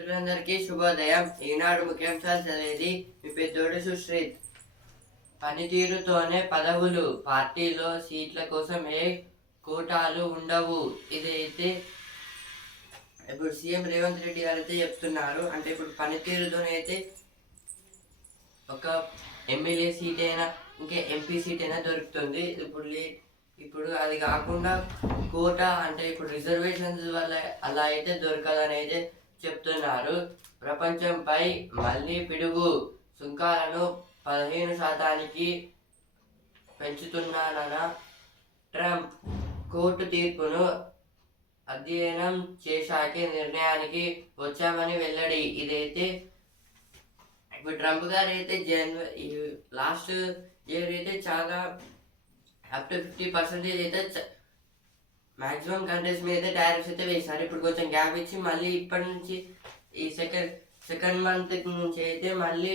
మిత్రులందరికీ శుభోదయం. ఈనాడు ముఖ్యాంశాలు చదివేది మీ పెద్దోడు సుశ్రీత్. పనితీరుతోనే పదవులు, పార్టీలో సీట్ల కోసం ఏ కోటాలు ఉండవు. ఇదైతే ఇప్పుడు సీఎం రేవంత్ రెడ్డి గారు అయితే చెప్తున్నారు. అంటే ఇప్పుడు పనితీరుతోనైతే ఒక ఎమ్మెల్యే సీట్ అయినా ఇంకా ఎంపీ సీట్ అయినా దొరుకుతుంది. ఇప్పుడు అది కాకుండా కోటా అంటే ఇప్పుడు రిజర్వేషన్స్ వల్ల అలా అయితే దొరకదని అయితే చెప్తున్నారు. ప్రపంచంపై మళ్ళీ పిడుగు, సుంకాలను 15% పెంచుతున్నానన్న ట్రంప్. కోర్టు తీర్పును అధ్యయనం చేశాకే నిర్ణయానికి వచ్చామని వెల్లడి. ఇదైతే ఇప్పుడు ట్రంప్ గారు అయితే లాస్ట్ ఇయర్ అయితే చాలా అప్ టు 50% అయితే మ్యాక్సిమం కంట్రీస్ మీద అయితే టారిఫ్స్ అయితే వేశారు. ఇప్పుడు కొంచెం గ్యాప్ ఇచ్చి మళ్ళీ ఇప్పటి నుంచి ఈ సెకండ్ మంత్ నుంచి అయితే మళ్ళీ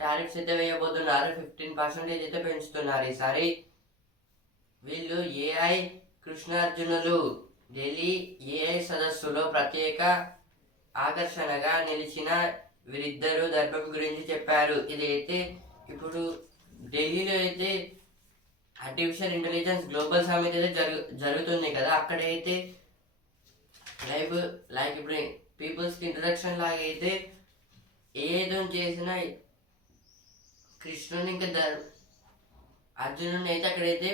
టారిఫ్స్ అయితే వేయబోతున్నారు. 15% అయితే పెంచుతున్నారు ఈసారి. వీళ్ళు ఏఐ కృష్ణార్జునులు. ఢిల్లీ ఏఐ సదస్సులో ప్రత్యేక ఆకర్షణగా నిలిచిన వీరిద్దరూ ధర్మం గురించి చెప్పారు. ఇదైతే ఇప్పుడు ఢిల్లీలో అయితే ఆర్టిఫిషియల్ ఇంటెలిజెన్స్ గ్లోబల్ సమిట్ అయితే జరుగుతుంది కదా. అక్కడైతే లైక్ ఇప్పుడు పీపుల్స్కి ఇంట్రడక్షన్ లాగా అయితే ఏదో చేసిన కృష్ణుని ఇంకా అర్జునుని అయితే అక్కడైతే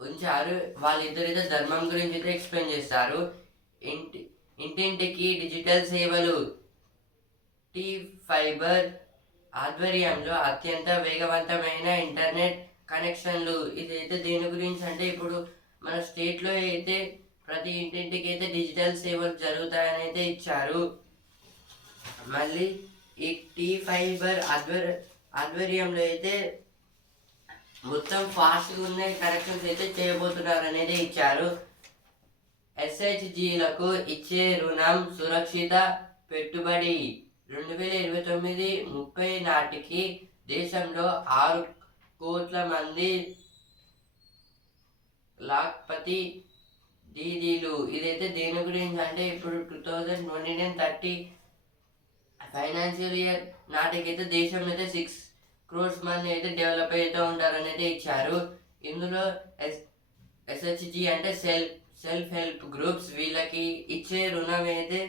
ఉంచారు. వాళ్ళిద్దరైతే ధర్మం గురించి అయితే ఎక్స్ప్లెయిన్ చేస్తారు. ఇంటింటికి డిజిటల్ సేవలు. టీ ఫైబర్ ఆధ్వర్యంలో అత్యంత వేగవంతమైన ఇంటర్నెట్ కనెక్షన్లు. ఇదైతే దేని గురించి అంటే ఇప్పుడు మన స్టేట్లో అయితే ప్రతి ఇంటింటికి అయితే డిజిటల్ సేవలు జరుగుతాయని అయితే ఇచ్చారు. మళ్ళీ ఈ టీ ఫైబర్ ఆధ్వర్యంలో అయితే మొత్తం ఫాస్ట్గా ఉన్న కనెక్షన్స్ అయితే చేయబోతున్నారు అనేది ఇచ్చారు. ఎస్హెచ్జీలకు ఇచ్చే రుణం సురక్షిత పెట్టుబడి. 2029-30 నాటికి దేశంలో 6 కోట్ల మంది లాక్పతి దీదీలు. ఇదైతే దేని గురించి అంటే ఇప్పుడు 2029-30 ఫైనాన్షియల్ ఇయర్ నాటికి అయితే దేశంలో అయితే 6 crores మంది అయితే డెవలప్ అవుతూ ఉంటారని అయితే ఇచ్చారు. ఇందులో ఎస్హెచ్జి అంటే సెల్ఫ్ హెల్ప్ గ్రూప్స్. వీళ్ళకి ఇచ్చే రుణం అయితే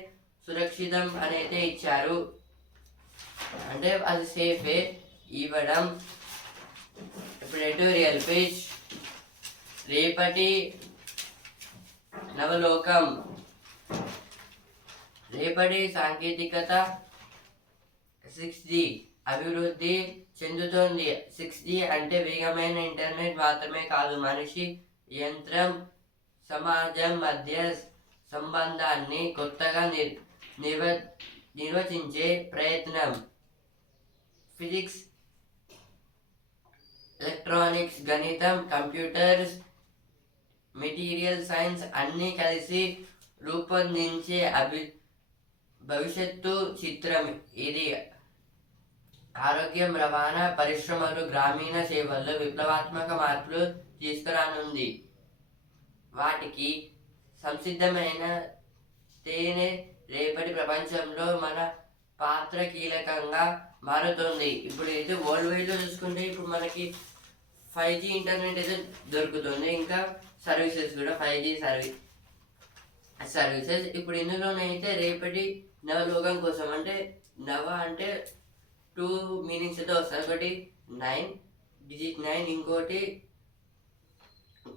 సురక్షితం అని అయితే ఇచ్చారు. అంటే అది సేఫే ఇవ్వడం. ఇప్పుడు ఎడిటోరియల్ పేజ్. రేపటి నవలోకం. రేపటి సాంకేతికత 6G అభివృద్ధి చెందుతోంది. 6G అంటే వేగమైన ఇంటర్నెట్ మాత్రమే కాదు, మనిషి, యంత్రం, సమాజం మధ్య సంబంధాన్ని కొత్తగా నిర్వచించే ప్రయత్నం. ఫిజిక్స్, ఎలక్ట్రానిక్స్, గణితం, కంప్యూటర్స్, మెటీరియల్ సైన్స్ అన్నీ కలిసి రూపొందించే భవిష్యత్తు చిత్రం ఇది. ఆరోగ్యం, రవాణా, పరిశ్రమలు, గ్రామీణ సేవల్లో విప్లవాత్మక మార్పులు తీసుకురానుంది. వాటికి సంసిద్ధమైన తేనె రేపటి ప్రపంచంలో మన పాత్ర కీలకంగా మారుతుంది. ఇప్పుడు అయితే వరల్డ్ వైడ్లో చూసుకుంటే ఇప్పుడు మనకి 5G ఇంటర్నెట్ అయితే దొరుకుతుంది. ఇంకా సర్వీసెస్ కూడా 5G సర్వీసెస్. ఇప్పుడు ఇందులోనైతే రేపటి నవలోకం కోసం అంటే నవ అంటే 2 మీనింగ్స్ అయితే వస్తాయి. ఒకటి 9, డిజిట్ 9, ఇంకోటి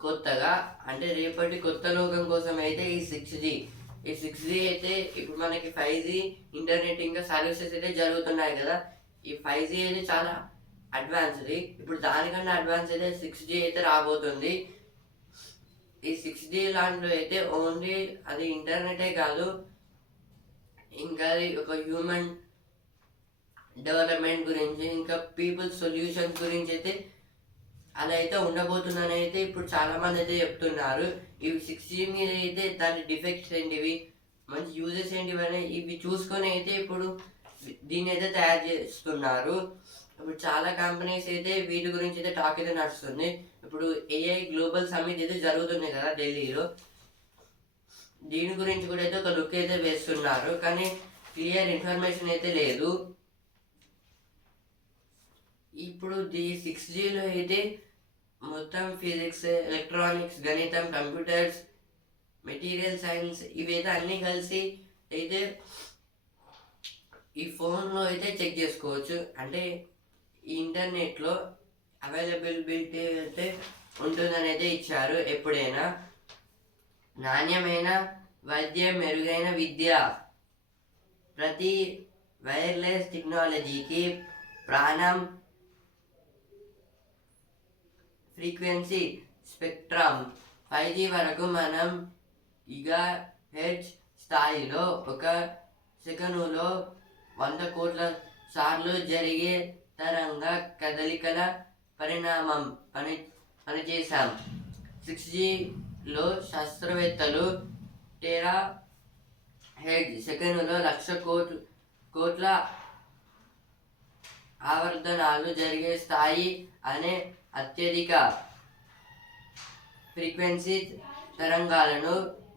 కొత్తగా అంటే రేపటి కొత్త లోకం కోసం అయితే ఈ 6G అయితే ఇప్పుడు మనకి 5G ఇంటర్నెట్ ఇంకా సర్వీసెస్ అయితే జరుగుతున్నాయి కదా. ఈ 5G అయితే చాలా అడ్వాన్స్ది. ఇప్పుడు దానికన్నా అడ్వాన్స్ అయితే 6G అయితే రాబోతుంది. ఈ 6G లాంటిలో అయితే ఓన్లీ అది ఇంటర్నెటే కాదు, ఇంకా ఒక హ్యూమన్ డెవలప్మెంట్ గురించి ఇంకా పీపుల్ సొల్యూషన్స్ గురించి అయితే అలా అయితే ఉండబోతుందని అయితే ఇప్పుడు చాలా మంది అయితే చెప్తున్నారు. ఇవి 6G మీద అయితే దాని డిఫెక్ట్స్ ఏంటివి, మంచి యూజెస్ ఏంటివి అని ఇవి చూసుకొని అయితే ఇప్పుడు దీన్ని అయితే తయారు చేస్తున్నారు. ఇప్పుడు చాలా కంపెనీస్ అయితే వీటి గురించి అయితే టాక్ అయితే నడుస్తుంది. ఇప్పుడు ఏఐ గ్లోబల్ సమిట్ అయితే జరుగుతుంది కదా ఢిల్లీలో. దీని గురించి కూడా అయితే ఒక లుక్ అయితే వేస్తున్నారు. కానీ క్లియర్ ఇన్ఫర్మేషన్ అయితే లేదు. ఇప్పుడు ది 6Gలో అయితే మొత్తం ఫిజిక్స్, ఎలక్ట్రానిక్స్, గణితం, కంప్యూటర్స్, మెటీరియల్ సైన్స్ ఇవైతే అన్నీ కలిసి అయితే ఈ ఫోన్లో అయితే చెక్ చేసుకోవచ్చు. అంటే ఈ ఇంటర్నెట్లో అవైలబిలిటీ అయితే ఉంటుందని అయితే ఇచ్చారు. ఎప్పుడైనా నాణ్యమైన వైద్యం, మెరుగైన విద్య, ప్రతి వైర్లెస్ టెక్నాలజీకి ప్రాణం, ఫ్రీక్వెన్సీ స్పెక్ట్రమ్ 5G వరకు మనం గిగాహెర్ట్జ్ స్థాయిలో ఒక సెకనులో 100 కోట్ల సార్లు జరిగే తరంగ కదలికల పరిణామం పనిచేశాం. 6Gలో శాస్త్రవేత్తలు టెరా హెర్ట్జ్ సెకనులో 1,00,000 కోట్ల ఆవర్తనాలు జరిగే స్థాయి అనే అత్యధిక ఫ్రీక్వెన్సీ తరంగాలను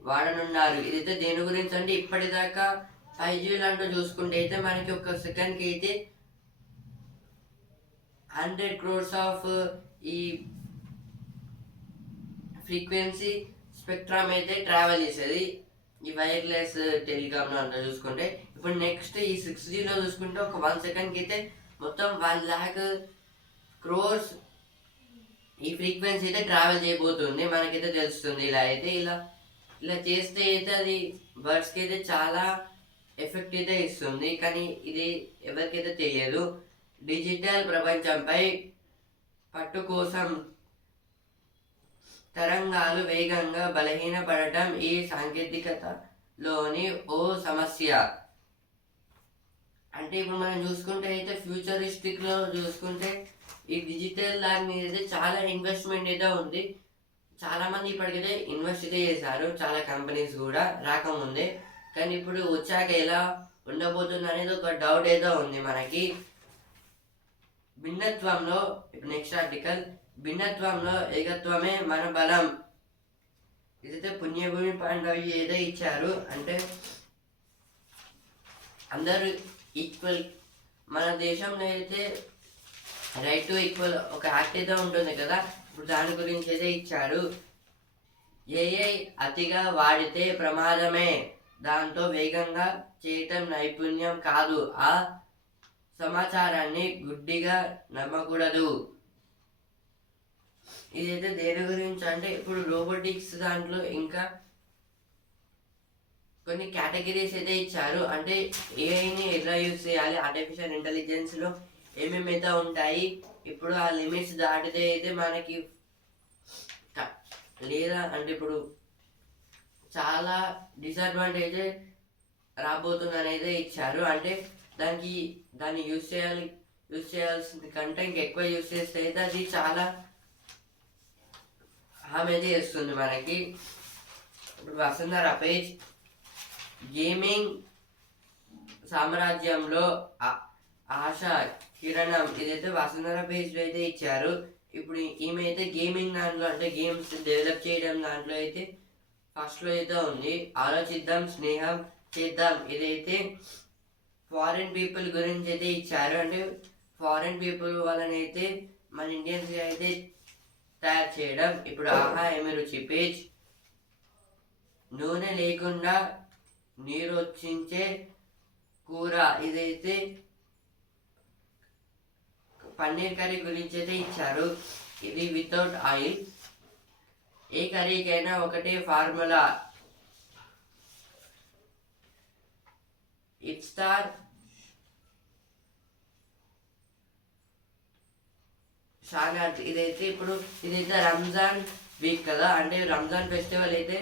వాడనున్నారు. ఇదైతే దేని గురించి అంటే ఇప్పటిదాకా 5G లాంటివి చూసుకుంటే అయితే మనకి ఒక సెకండ్కి అయితే 100 crores ఆఫ్ ఈ ఫ్రీక్వెన్సీ స్పెక్ట్రమ్ అయితే ట్రావెల్ చేసేది ఈ వైర్లెస్ టెలికామ్ అంతా చూసుకుంటే. ఇప్పుడు నెక్స్ట్ ఈ 6Gలో చూసుకుంటే ఒక 1 సెకండ్కి అయితే మొత్తం 1,00,000 crores ఈ ఫ్రీక్వెన్సీ అయితే ట్రావెల్ చేయబోతుంది. మనకైతే తెలుస్తుంది. ఇలా చేస్తే అయితే అది బర్డ్స్కి అయితే చాలా ఎఫెక్ట్ అయితే ఇస్తుంది. కానీ ఇది ఎవరికైతే తెలియదు. డిజిటల్ ప్రపంచంపై పట్టు కోసం తరంగాలు వేగంగా బలహీనపడటం ఈ సాంకేతికతలోని ఓ సమస్య. అంటే ఇప్పుడు మనం చూసుకుంటే అయితే ఫ్యూచరిస్టిక్లో చూసుకుంటే ఈ డిజిటల్ దాని మీద అయితే చాలా ఇన్వెస్ట్మెంట్ అయితే ఉంది. చాలామంది ఇప్పటికైతే ఇన్వెస్ట్ అయితే చేశారు, చాలా కంపెనీస్ కూడా రాకముందే. కానీ ఇప్పుడు వచ్చాక ఎలా ఉండబోతుంది అనేది ఒక డౌట్ అయితే ఉంది మనకి. భిన్నత్వంలో ఇప్పుడు నెక్స్ట్ ఆర్టికల్, భిన్నత్వంలో ఏకత్వమే మన బలం. ఇదైతే పుణ్యభూమి పాయింట్ అవి ఏదో ఇచ్చారు. అంటే అందరూ ఈక్వల్. మన దేశంలో అయితే రైట్ టు ఈక్వల్ ఒక యాక్ట్ అయితే ఉంటుంది కదా, ఇప్పుడు దాని గురించి అయితే ఇచ్చారు. ఏఐ అతిగా వాడితే ప్రమాదమే, దాంతో వేగంగా చేయటం నైపుణ్యం కాదు, ఆ సమాచారాన్ని గుడ్డిగా నమ్మకూడదు. ఇదైతే దేని గురించి అంటే ఇప్పుడు రోబోటిక్స్ దాంట్లో ఇంకా కొన్ని కేటగిరీస్ అయితే ఇచ్చారు. అంటే ఏఐని ఎలా యూజ్ చేయాలి, ఆర్టిఫిషియల్ ఇంటెలిజెన్స్లో ఏమేమైతే ఉంటాయి, ఇప్పుడు ఆ లిమిట్స్ దాటితే అయితే మనకి లేదా అంటే ఇప్పుడు చాలా డిసడ్వాంటేజ్ రాబోతుందని అయితే ఇచ్చారు. అంటే దాన్ని యూజ్ చేయాల్సిన కంటే ఇంకెక్కువ యూజ్ చేస్తే అయితే అది చాలా హామీ అయితే చేస్తుంది మనకి. ఇప్పుడు వసుంధర పేజ్, గేమింగ్ సామ్రాజ్యంలో ఆశ కిరణం, ఇదైతే వసుంధర పేజ్లో అయితే ఇచ్చారు. ఇప్పుడు ఈమె అయితే గేమింగ్ దాంట్లో అంటే గేమ్స్ డెవలప్ చేయడం దాంట్లో అయితే ఫస్ట్లో అయితే ఉంది. ఆలోచిద్దాం, స్నేహం చేద్దాం, ఇదైతే ఫారిన్ పీపుల్ గురించి అయితే ఇచ్చారు. అంటే ఫారిన్ పీపుల్ వాళ్ళని అయితే మన ఇండియన్స్ అయితే తయారు చేయడం. ఇప్పుడు ఆహా ఏమి రుచి పేజ్, నూనె లేకుండా నీరు వచ్చించే కూర, ఇదైతే పన్నీర్ కర్రీ గురించి అయితే ఇచ్చారు. ఇది వితౌట్ ఆయిల్. ఏ కర్రీకైనా ఒకటే ఫార్ములా, ఇఫ్తార్ షానాట్, ఇదైతే రంజాన్ వీక్ కదా, అంటే రంజాన్ ఫెస్టివల్ అయితే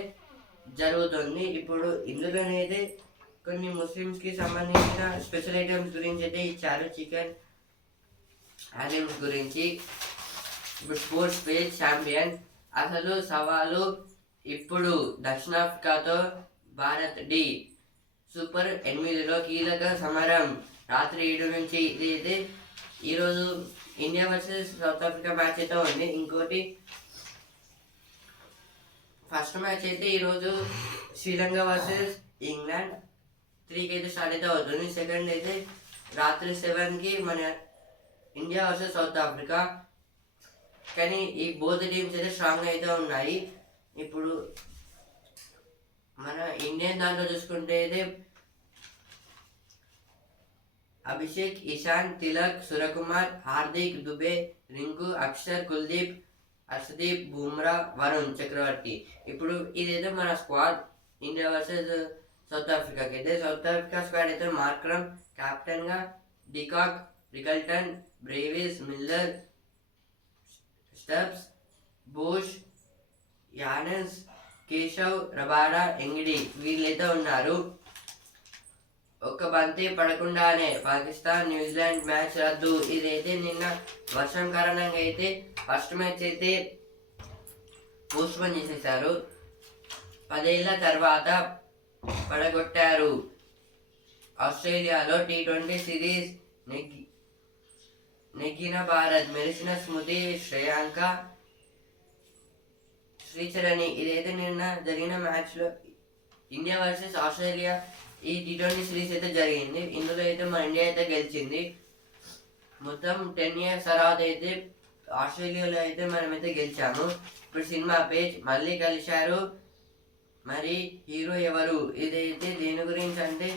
జరుగుతుంది. ఇప్పుడు ఇందులోనైతే కొన్ని ముస్లిమ్స్కి సంబంధించిన స్పెషల్ ఐటమ్స్ గురించి అయితే ఇచ్చారు. చికెన్ ఐటమ్స్ గురించి. ఇప్పుడు స్పోర్ట్స్ పేజ్, ఛాంపియన్ అసలు సవాలు ఇప్పుడు దక్షిణాఫ్రికాతో భారత్ డి సూపర్ 8లో కీలక సమరం రాత్రి 7 నుంచి. ఇది అయితే ఈరోజు India versus south Africa match అయితే ఉంది. ఇంకోటి ఫస్ట్ మ్యాచ్ అయితే ఈరోజు శ్రీలంక వర్సెస్ ఇంగ్లాండ్, 3కి అయితే స్టార్ట్ అయితే అవుతుంది. సెకండ్ అయితే రాత్రి 7కి మన ఇండియా వర్సెస్ సౌత్ ఆఫ్రికా. కానీ ఈ బోత్ టీమ్స్ అయితే స్ట్రాంగ్ అయితే ఉన్నాయి. ఇప్పుడు మన ఇండియన్ దాంట్లో చూసుకుంటే అయితే అభిషేక్, ఇషాన్, తిలక్, సూర్యకుమార్, హార్దిక్, దుబే, రింకు, అక్షర్, కుల్దీప్, హర్షదీప్, బుమ్రా, వరుణ్ చక్రవర్తి. ఇప్పుడు ఇదైతే మన స్క్వాడ్ ఇండియా వర్సెస్ సౌత్ ఆఫ్రికాకి అయితే. సౌత్ ఆఫ్రికా స్క్వాడ్ అయితే మార్క్రమ్ కెప్టెన్గా, de Kock, Rickelton, Brevis, Miller, Stubbs, Bosch, Jansen, Keshav, Rabada, Ngidi వీళ్ళైతే ఉన్నారు. ఒక్క బంతి పడకుండానే పాకిస్తాన్ న్యూజిలాండ్ మ్యాచ్ రద్దు. ఇదైతే నిన్న వర్షం కారణంగా అయితే ఫస్ట్ మ్యాచ్ అయితే పోస్ట్పోన్ చేసేసారు. 10 ఏళ్ల తర్వాత పడగొట్టారు. ఆస్ట్రేలియాలో T20 సిరీస్ నెగ్గిన భారత్. మెరిసిన స్మృతి, శ్రేయాంక, శ్రీచరణి. ఇదైతే నిన్న జరిగిన మ్యాచ్లో ఇండియా వర్సెస్ ఆస్ట్రేలియా ఈ T20 సిరీస్ అయితే జరిగింది. ఇందులో అయితే మన ఇండియా అయితే గెలిచింది. మొత్తం 10 years తర్వాత అయితే ఆస్ట్రేలియాలో అయితే మనమైతే గెలిచాము. ఇప్పుడు సినిమా పేజ్ మళ్ళీ కలిశారు, మరి హీరో ఎవరు? ఇదైతే దేని గురించి అంటే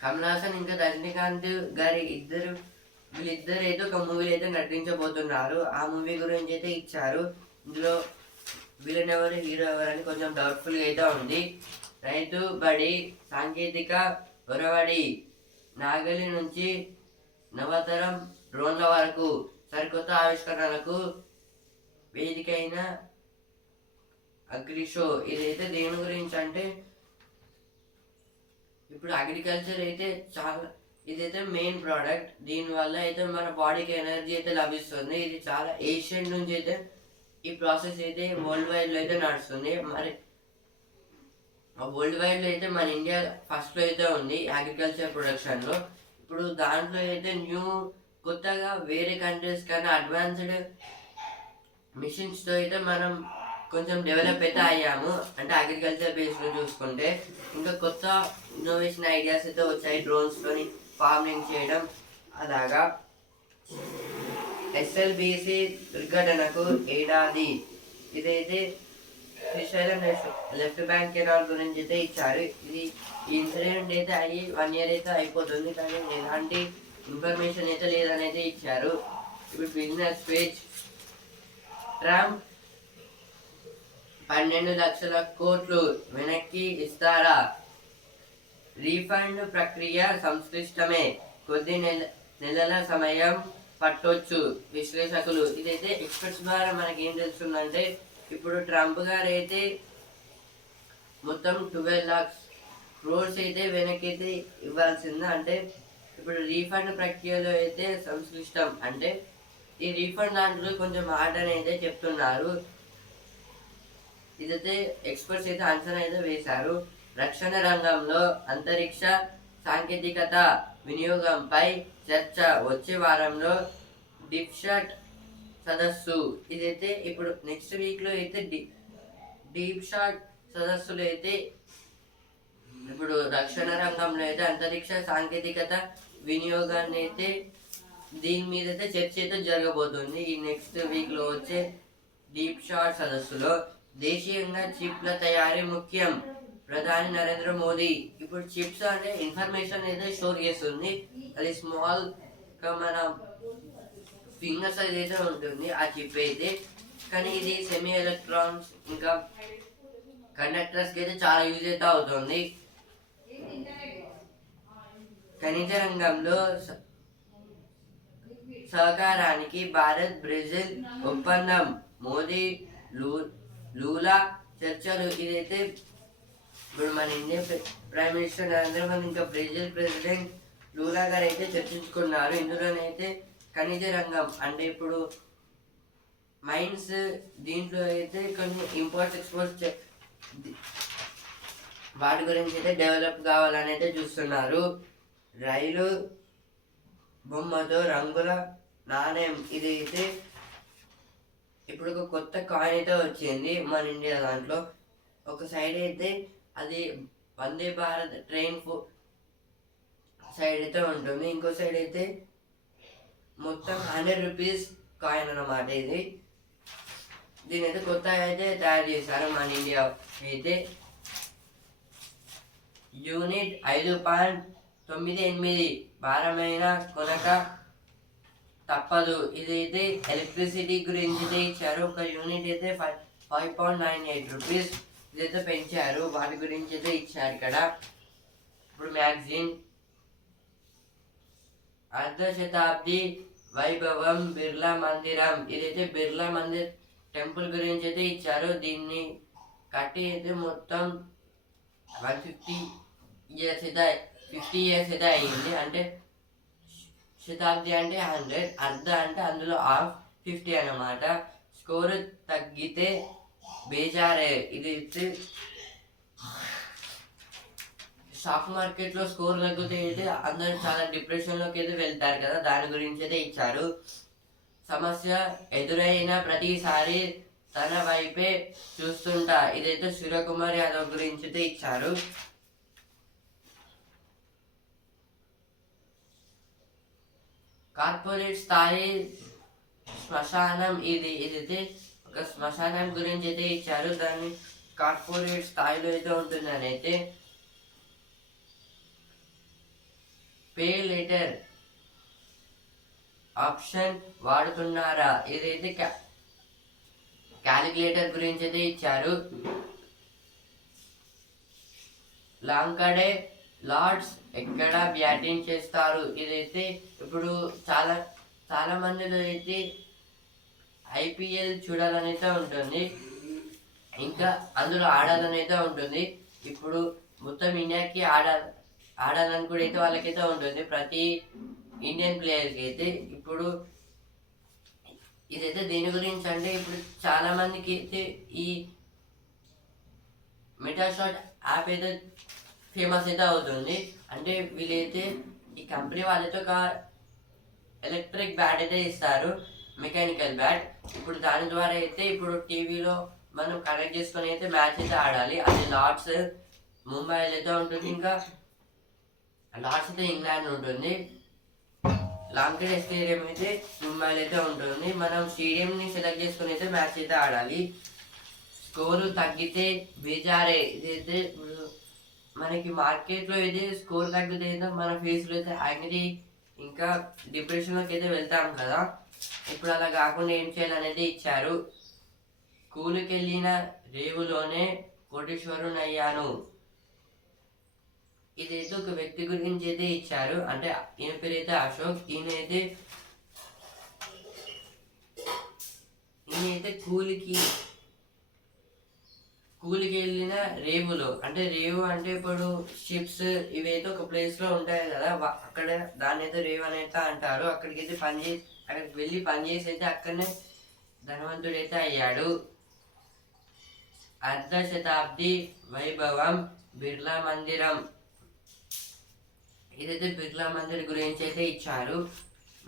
కమల్ హాసన్ ఇంకా రజనీకాంత్ గారి వీళ్ళిద్దరు అయితే ఒక మూవీలో అయితే నటించబోతున్నారు. ఆ మూవీ గురించి అయితే ఇచ్చారు. ఇందులో విలన్ ఎవరు, హీరో ఎవరని కొంచెం డౌట్ఫుల్గా అయితే ఉంది. రైతు బడి, సాంకేతిక ఒరవడి, నాగలి నుంచి నవతరం డ్రోన్ల వరకు సరికొత్త ఆవిష్కరణలకు వేదికైన అగ్రి షో. ఇదైతే దేని గురించి అంటే ఇప్పుడు అగ్రికల్చర్ అయితే చాలా ఇదైతే మెయిన్ ప్రోడక్ట్. దీనివల్ల అయితే మన బాడీకి ఎనర్జీ అయితే లభిస్తుంది. ఇది చాలా ఏషియన్ నుంచి అయితే ఈ ప్రాసెస్ అయితే వరల్డ్ వైడ్లో అయితే నడుస్తుంది. మరి వరల్డ్ వైడ్లో అయితే మన ఇండియా ఫస్ట్లో అయితే ఉంది అగ్రికల్చర్ ప్రొడక్షన్లో. ఇప్పుడు దాంట్లో అయితే కొత్తగా వేరే కంట్రీస్ కన్నా అడ్వాన్స్డ్ మిషన్స్తో అయితే మనం కొంచెం డెవలప్ అయితే అయ్యాము. అంటే అగ్రికల్చర్ బేస్లో చూసుకుంటే ఇంకా కొత్త ఇన్నోవేషన్ ఐడియాస్ అయితే వచ్చాయి. డ్రోన్స్తో ఫార్మింగ్ చేయడం అలాగా. SLBC దుర్ఘటనకు ఏడాది. ఇదైతే శ్రీశైలం లెఫ్ట్ బ్యాంక్ కెనాల్ గురించి అయితే ఇచ్చారు. ఈ ఇన్సిడెంట్ అయితే అయ్యి 1 year అయితే అయిపోతుంది, కానీ ఎలాంటి ఇన్ఫర్మేషన్ అయితే లేదని అయితే ఇచ్చారు. ఇప్పుడు బిజినెస్ పేజ్ ట్రంప్ 12 లక్షల కోట్లు వెనక్కి ఇస్తారా? రీఫండ్ ప్రక్రియ సంక్లిష్టమే, కొద్ది నెలల సమయం పట్టొచ్చు విశ్లేషకులు. ఇదైతే ఎక్స్పర్ట్స్ ద్వారా మనకి ఏం తెలుస్తుందంటే ఇప్పుడు ట్రంప్ గారు అయితే మొత్తం 12 lakhs crores అయితే వెనక్కి అయితే ఇవ్వాల్సింది. అంటే ఇప్పుడు రీఫండ్ ప్రక్రియలో అయితే సంక్లిష్టం, అంటే ఈ రీఫండ్ దాంట్లో కొంచెం ఆర్డర్ అయితే చెప్తున్నారు. ఇదైతే ఎక్స్పర్ట్స్ అయితే అంచనా అయితే వేశారు. రక్షణ రంగంలో అంతరిక్ష సాంకేతికత వినియోగంపై చర్చ వచ్చే వారంలో డిప్షాట్ సదస్సు. ఇదైతే ఇప్పుడు నెక్స్ట్ వీక్లో అయితే డీప్ షాట్ సదస్సులో అయితే ఇప్పుడు రక్షణ రంగంలో అయితే అంతరిక్ష సాంకేతికత వినియోగాన్ని అయితే దీని మీద అయితే చర్చ అయితే జరగబోతుంది ఈ నెక్స్ట్ వీక్లో వచ్చే డీప్ షాట్ సదస్సులో. దేశీయంగా చిప్ల తయారీ ముఖ్యం, ప్రధాని నరేంద్ర మోదీ. ఇప్పుడు చిప్స్ అంటే ఇన్ఫర్మేషన్ అయితే స్టోర్ చేస్తుంది. అది స్మాల్ మన ఫింగర్ సైజ్ అయితే ఉంటుంది ఆ చిప్ అయితే. కానీ ఇది సెమీ ఎలక్ట్రానిక్స్ ఇంకా కండక్టర్స్కి అయితే చాలా యూజ్ అయితే అవుతుంది. ఖనిజ రంగంలో సహకారానికి భారత్ బ్రెజిల్ ఒప్పందం, మోదీ లూలా చర్చలు. ఇదైతే ఇప్పుడు మన Indian prime minister Narendra Modi ఇంకా బ్రెజిల్ ప్రెసిడెంట్ లూలా గారు అయితే చర్చించుకున్నారు. ఇందులోనైతే ఖనిజ రంగం అంటే ఇప్పుడు మైన్స్, దీంట్లో అయితే కొన్ని ఇంపోర్ట్స్ ఎక్స్పోర్ట్స్ వాటి గురించి అయితే డెవలప్ కావాలని అయితే చూస్తున్నారు. రైలు బొమ్మతో రంగుల నాణ్యం. ఇది అయితే ఇప్పుడు ఒక కొత్త కాయిన్ అయితే వచ్చింది మన ఇండియా దాంట్లో. ఒక సైడ్ అయితే అది వందే భారత్ ట్రైన్ సైడ్ అయితే ఉంటుంది. ఇంకో సైడ్ అయితే మొత్తం 100 రూపీస్ కాయిన్ అన్నమాట. దీని అయితే కొత్తగా అయితే తయారు చేశారు మన ఇండియా అయితే. యూనిట్ 5.98 భారమైన కొనక తప్పదు. ఇదైతే ఎలక్ట్రిసిటీ గురించి అయితే ఇచ్చారు. ఒక యూనిట్ అయితే 5.98 రూపీస్ ఇదైతే పెంచారు. వాటి గురించి అయితే ఇచ్చారు ఇక్కడ. ఇప్పుడు మ్యాగజైన్ అర్ధ శతాబ్ది వైభవం బిర్లా మందిరం. ఇదైతే బిర్లా మందిర్ టెంపుల్ గురించి అయితే ఇచ్చారు. దీన్ని కట్టి అయితే మొత్తం 150 ఇయర్స్ అయితే 50 ఇయర్స్ అయితే అయ్యింది. అంటే శతాబ్ది అంటే 100, అర్ధ అంటే అందులో హాఫ్ 50 అన్నమాట. స్కోరు తగ్గితే బేజారే. ఇది స్టాక్ మార్కెట్లో స్కోర్ తగ్గితే అయితే అందరూ చాలా డిప్రెషన్లోకి అయితే వెళ్తారు కదా, దాని గురించి అయితే ఇచ్చారు. సమస్య ఎదురైన ప్రతిసారి తన వైపే చూస్తుంటా. ఇదైతే సూర్యకుమార్ యాదవ్ గురించి అయితే ఇచ్చారు. కార్పొరేట్ స్థాయి శ్మశానం. ఇదైతే ఒక శ్మశానం గురించి అయితే ఇచ్చారు. దాన్ని కార్పొరేట్ స్థాయిలో అయితే ఉంటుందని అయితే. పే లెటర్ ఆప్షన్ వాడుతున్నారా. ఇదైతే క్యాలిక్యులేటర్ గురించి అయితే ఇచ్చారు. లాంకడే లార్డ్స్ ఎక్కడ బ్యాటింగ్ చేస్తారు. ఇదైతే ఇప్పుడు చాలా మందిలో అయితే ఐపీఎల్ చూడాలని అయితే ఉంటుంది, ఇంకా అందులో ఆడాలని అయితే ఉంటుంది. ఇప్పుడు మొత్తం ఇండియాకి ఆడాలని కూడా అయితే వాళ్ళకైతే ఉంటుంది, ప్రతి ఇండియన్ ప్లేయర్కి అయితే. ఇప్పుడు ఇదైతే దేని గురించి అంటే, ఇప్పుడు చాలా మందికి అయితే ఈ మెటాషాట్ యాప్ అయితే ఫేమస్ అయితే అవుతుంది. అంటే వీళ్ళైతే ఈ కంపెనీ వాళ్ళతో ఒక ఎలక్ట్రిక్ బ్యాట్ అయితే ఇస్తారు, మెకానికల్ బ్యాట్. ఇప్పుడు దాని ద్వారా అయితే ఇప్పుడు టీవీలో మనం కనెక్ట్ చేసుకొని అయితే మ్యాచ్ అయితే ఆడాలి. అది లార్డ్స్ ముంబైలో అయితే ఉంటుంది, ఇంకా లార్డ్స్ అయితే ఇంగ్లాండ్ ఉంటుంది. లాంకడే స్టేడియం అయితే ముంబైలో అయితే ఉంటుంది. మనం స్టేడియంని సెలెక్ట్ చేసుకొని అయితే మ్యాచ్ అయితే ఆడాలి. స్కోరు తగ్గితే బేజారే. ఇదైతే మనకి మార్కెట్లో అయితే స్కోర్ తగ్గితే అయితే మన ఫేస్లో అయితే యాంగ్రీ ఇంకా డిప్రెషన్లోకి అయితే వెళ్తాం కదా. ఇప్పుడు అలా కాకుండా ఏం చేయాలనేది ఇచ్చారు. స్కూల్కి వెళ్ళిన రేవులోనే కోటీశ్వరునయ్యాను. ఇదైతే ఒక వ్యక్తి గురించి అయితే ఇచ్చారు. అంటే ఈయన పేరు అయితే అశోక్. ఈయనైతే కూలికి వెళ్ళిన రేవులో, అంటే రేవు అంటే ఇప్పుడు షిప్స్ ఇవైతే ఒక ప్లేస్లో ఉంటాయి కదా, అక్కడ దాన్ని అయితే రేవు అని అయితే అంటారు. అక్కడికి వెళ్ళి పనిచేసి అయితే అక్కడనే ధనవంతుడైతే అయ్యాడు. అర్ధ శతాబ్ది వైభవం బిర్లా మందిరం. ఇదైతే బిర్లా మందిర్ గురించి అయితే ఇచ్చారు.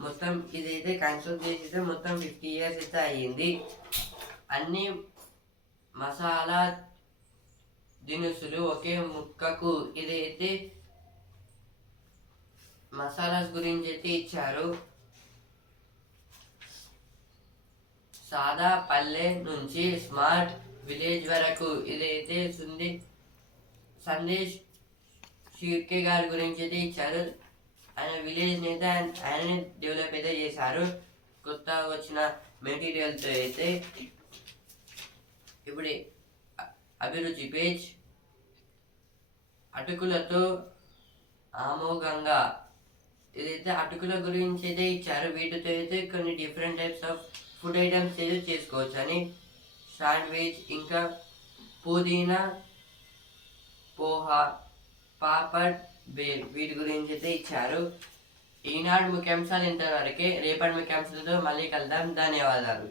మొత్తం ఇదైతే కన్స్ట్రక్ట్ చేసి అయితే మొత్తం 50 ఇయర్స్ అయితే అయ్యింది. అన్ని మసాలా దినుసులు ఒకే ముక్కకు. ఇదైతే మసాలాస్ గురించి అయితే ఇచ్చారు. సాదా పల్లె నుంచి స్మార్ట్ విలేజ్ వరకు. ఇదైతే సందేశ్ షిర్కే గారి గురించి అయితే ఇచ్చారు. ఆయన విలేజ్ని అయితే ఆయనని డెవలప్ అయితే చేశారు కొత్తగా వచ్చిన మెటీరియల్తో అయితే. ఇప్పుడు అభిరుచి పేజ్ అటుకులతో ఆమోఘంగా. ఇదైతే అటుకుల గురించి అయితే ఇచ్చారు. వీటితో అయితే కొన్ని different types of food items అయితే చేసుకోవచ్చు అని. శాండ్విచ్, ఇంకా పుదీనా పోహా, పాపడ్, బేల్, వీటి గురించి అయితే ఇచ్చారు. ఈనాడు ముఖ్యాంశాలు ఇంతవరకే. రేపటి ముఖ్యాంశాలతో మళ్ళీ కలుద్దాం. ధన్యవాదాలు.